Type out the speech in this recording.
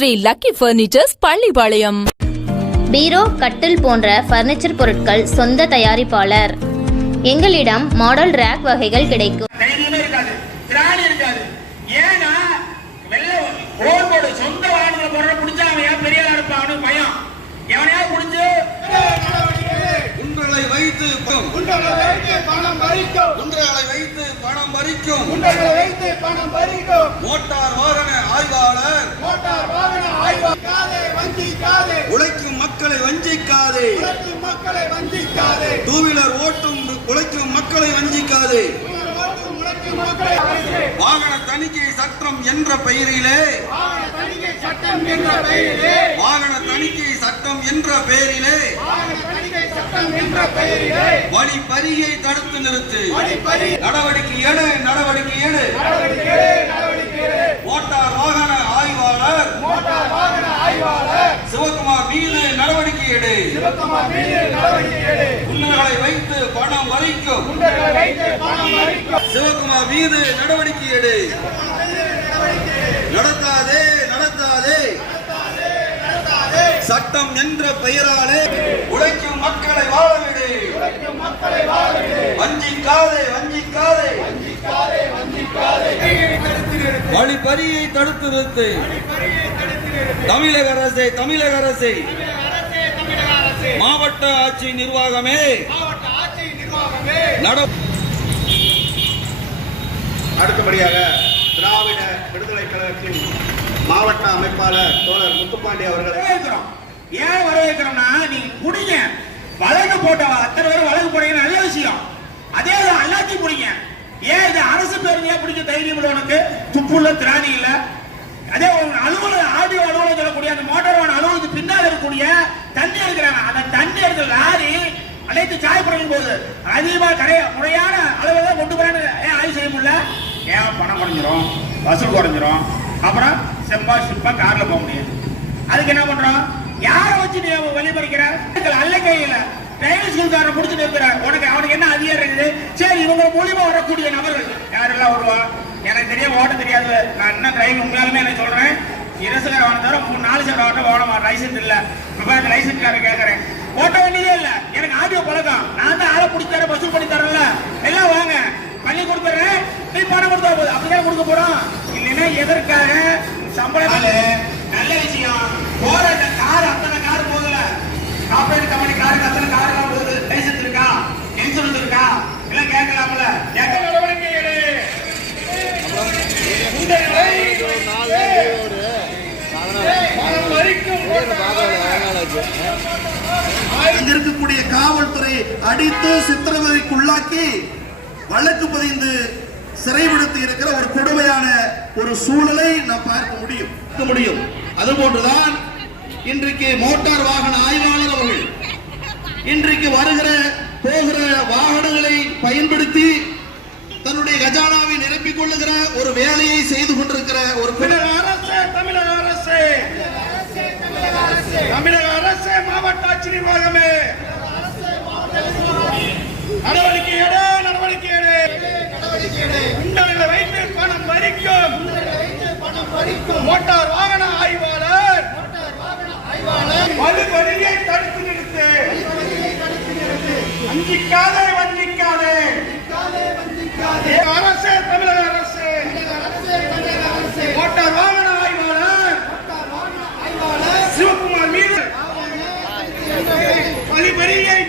Sri lucky furnitures Pallipalayam. Bureau கட்டில் போன்ற furniture பொருட்கள் சொந்த தயாரிப்பாளர். எங்களிடம் மாடல் ரேக் வகைகள் கிடைக்கும். தைரியமே இருக்காது திராணி இருக்காது. ஏன்னா வெள்ள வஞ்சிக்காதே. மக்களை வஞ்சிக்காதே. டூ வீலர் ஓட்டும் உழைக்கும் மக்களை வஞ்சிக்காதே. வாகன தணிக்கை சட்டம் என்ற பெயரிலே. சட்டம் என்ற பெயரிலே. வாகன தணிக்கை சட்டம் என்ற பெயரிலே. வாகன தணிக்கை சட்டம் என்ற பெயரிலே. வழி பறியை தடுத்து நிறுத்து. நடவடிக்கை எடு நடவடிக்கை எடு. மோட்டார் வாகன ஆய்வாளர் சிவகுமார் மீது நடவடிக்கை எடு சிவக்குமார் மீது நடவடிக்கை எடு. குன்றலை வைத்து பணம் பறிக்கும் குண்டர்களை வைத்து பணம் வரைக்கும் சிவகுமார் மீது நடவடிக்கை எடு. நடத்தாதே நடத்தாதே. சட்டம் என்ற பெயராலே உழைக்கும் மக்களை வாழவிடு மக்களை வாழவிடு. வஞ்சிக்காதே வஞ்சிக்காதே. வழிப்பறியை தடுத்து நிறுத்து. தமிழக அரசை தமிழக அரசை. மாவட்ட ஆட்சி நிர்வாகமே மாவட்ட ஆட்சி நிர்வாகமே நட அடுத்தபடியாக திராவிட விடுதலை கழகத்தின் மாவட்ட அமைப்பாளர் தோழர் முத்துப்பாண்டி அவர்களை ஏன் வரவேற்கிறோம்னா நீ குடிங்க வழக்கு போட்ட அத்தனை பேர் வழக்கு போடுங்க நல்ல விஷயம். அதே தான் எல்லாத்தையும் குடிங்க ஏன் இது அரசு பேருந்தே பிடிக்க தைரியம் இல்லை உனக்கு? துப்புள்ள திராணி இல்ல. அதே ஒரு அலுவலக ஆடியோ அலுவலகம் சொல்லக்கூடிய அந்த மோட்டார் வாகன அலுவலகத்துக்கு பின்னால் இருக்கக்கூடிய தண்ணி எடுக்கிறாங்க அந்த தண்ணி எடுக்கிற லாரி அனைத்து சாயப்படும் போது அதிகமாக கடைய முறையான அளவில் தான் கொண்டு போறான்னு ஏன் ஆய்வு செய்ய முடியல? ஏன் பணம் குறைஞ்சிரும்? வசூல் குறைஞ்சிரும்? அப்புறம் செம்பா சிம்பா கார்ல போக முடியும் அதுக்கு என்ன பண்றோம்? யாரை வச்சு நீ வெளிப்பறிக்கிற அல்ல கையில டிரைவர் ஸ்கூல்காரன் முடிச்சுட்டு இருக்கிற உனக்கு அவனுக்கு என்ன அதிகாரம் இருக்குது? சரி இவங்க மூலியமா வரக்கூடிய நபர்கள். யாரெல்லாம் வருவா? எனக்கு தெரியாம ஓட்ட தெரியாது. நான் என்ன டிரைவர் உங்களாலுமே என்ன சொல்றேன்? இரசுகார வாகனம் தவிர மூணு நாலு சக்கர வாகனம் வாகனம் லைசன்ஸ் இல்ல. இப்ப அந்த லைசன்ஸ் கேட்கறேன் ஓட்ட வேண்டியதே இல்ல. எனக்கு ஆடியோ பழக்கம் இங்க இருக்கக்கூடிய காவல்துறை அடித்து சித்திரவதைக்கு உள்ளாக்கி வழக்கு பதிந்து சிறைப்படுத்தி இருக்கிற ஒரு கொடுமையான ஒரு சூழலை நாம் பார்க்க முடியும். முடியும். அதுபோன்றுதான் இன்றைக்கு மோட்டார் வாகன ஆய்வாளர் அவர்கள் இன்றைக்கு வருகிற போகிற வாகனங்களை பயன்படுத்தி தன்னுடைய கஜானாவை நிரப்பிக் கொள்ளுகிற ஒரு வேலையை செய்து கொண்டிருக்கிற ஒரு தமிழக அரசு தமிழக அரசு. தமிழக அரசு மாவட்ட ஆட்சி நிர்வாகமே. நடவடிக்கை எடு நடவடிக்கை எடு. குண்டர்களை வைத்து பணம் பறிக்கும். மோட்டார் வாகன ஆய்வாளர். வலுவலியை தடுத்து நிறுத்து. அஞ்சிக்கா வஞ்சிக்காதே அரசு தமிழக அரசு மோட்டார் வாகன ஆய்வாளர் சிவகுமார் மீது வழிபறியை